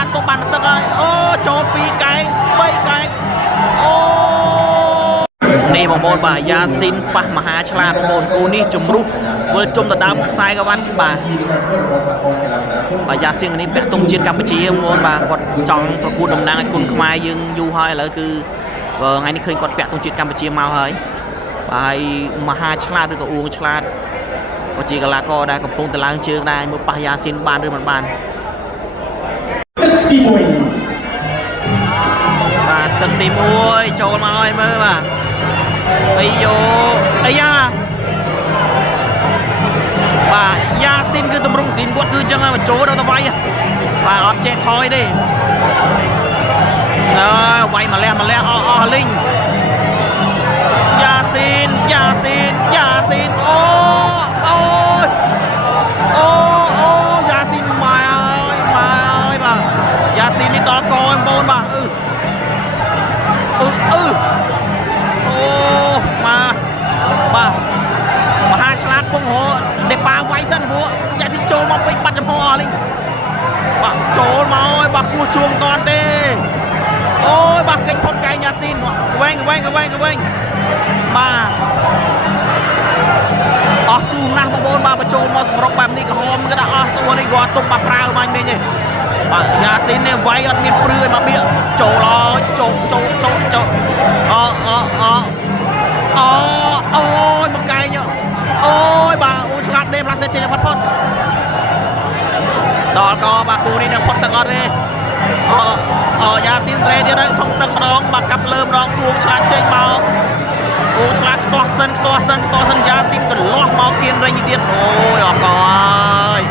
លាតទុកបានទឹកហើយអូចូល2កែង3កែងអូនេះបងប្អូនបាទយ៉ាស៊ីនប៉ះមហាឆ្លាតបងប្អូនគូនេះជំរុះវិលជុំទៅដើមខ្សែក្បាន់បាទយ៉ាស៊ីននេះពាក់ទង់ជាតិកម្ពុជាបងប្អូនបាទគាត់ចង់ប្រកួតតំណាងឲ្យគុណខ្មែរយើងយូរហើយឥឡូវគឺថ្ងៃនេះឃើញគាត់ពាក់ទង់ជាតិកម្ពុជាមកហើយហើយមហាឆ្លាតឬក៏អួងឆ្លាតក៏ជាកីឡាករដែលកំពុងតឡើងជើងដែរមើលប៉ះយ៉ាស៊ីនបានឬមិនបានទី1បាទទឹកទី1ចូលមកឲ្យមើលបាទអីយោអីយ៉ាបាទយ៉ាស៊ីនគឺតម្រង់ស៊ីនគាត់គឺអញ្ចឹងបញ្ចូលដល់ទៅវាយបាទអត់ចេះថយទេវាយម្លះអស់លីងយ៉ាស៊ីនអូយ៉ាស៊ីនមកហើយបាទយ៉ាស៊ីននេះដល់កបងប្អូនបាទអូបាទមហាឆ្លាតពងរដេប៉ាវាយសិនព្រោះយ៉ាស៊ីនចូលមកពេញបាត់ចំហអស់លីងបាទចូលមកហើយបាទគោះជួងតន់ទេអូយបាទកិច្ចផុតកែងយ៉ាស៊ីនវែងបាទអស់ស៊ូណាស់បងប្អូនបាទបញ្ចូលមកសម្រុកបែបនេះក្រហមគឺថាអស់ស៊ូនេះគាត់ទុកមកប្រើមកមិញទេបាទយ៉ាស៊ីននេះវាយអត់មានព្រឺឲ្យមកបៀកចូលអូយមកកែងអូយបាទអូឆ្លាតដេផ្លាស្ទិកចេញផុតដល់ក៏បាទគូនេះនឹងផុតទឹកអត់ទេយ៉ាស៊ីនស្រេទៀតហើយធំទឹកម្ដងបាទកាប់លើម្ដងគួងឆ្លាតចេញមកគួងឆ្លាតខ្ទាស់សិនយ៉ាស៊ីនកន្លោះមកគៀនរែងទៀតអូយដល់ក៏ហើយ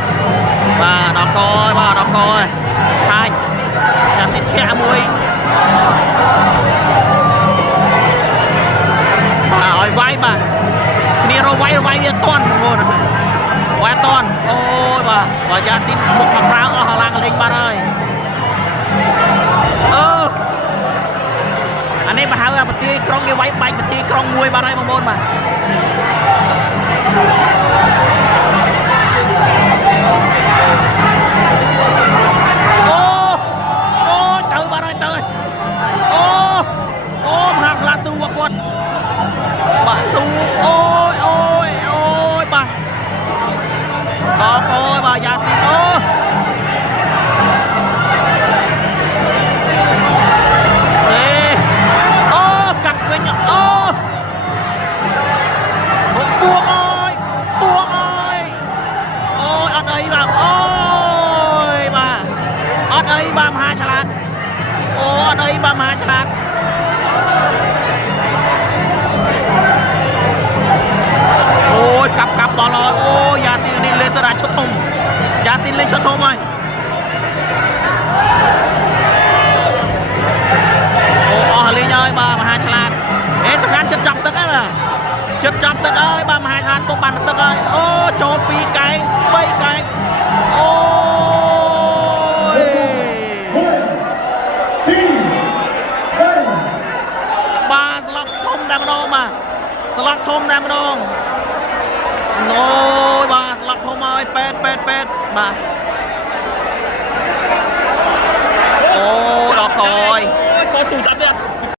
បាទដល់ក៏ហើយខាច់យ៉ាស៊ីនធាក់មួយបាទឲ្យវាយបាទគ្នារវាយវាអត់តន់បងប្អូនវាយអត់តន់អូយបាទយ៉ាស៊ីនមុខមកប្រើអស់ឡើងលេងបាត់ហើយអានេះបើហៅអាប្រទីក្រុងគេវាយបាច់ប្រទីក្រុងមួយបាត់ហើយបងប្អូនបាទទៅបាត់ហើយអូមហាឆ្លាតស៊ូគាត់បាទស៊ូអូយបាទដល់កោបាទយ៉ាស៊ីនកាត់វិញពួងអើយអូយអត់អីបាទអត់អីបាទមហាឆ្លាតអត់អីបាទមហាឆ្លាតអូយកាប់ដល់ហើយអូយ៉ាស៊ីននេះលេសរ៉ាឈុតធំយ៉ាស៊ីនលេឈុតធំហើយអស់លេងហើយបាទមហាឆ្លាតសំខាន់ចិត្តចាប់ទឹកហើយបាទចិត្តចាប់ទឹកហើយបាទមហាឆ្លាតទុកបានទឹកហើយអូចូល2កែង3កែងអូយបាទស្លាប់ធំតែម្ដងបាទស្លាប់ធំតែម្ដងអូយបាទស្លាប់ធំហើយពេទ្យបាទអូដល់កយ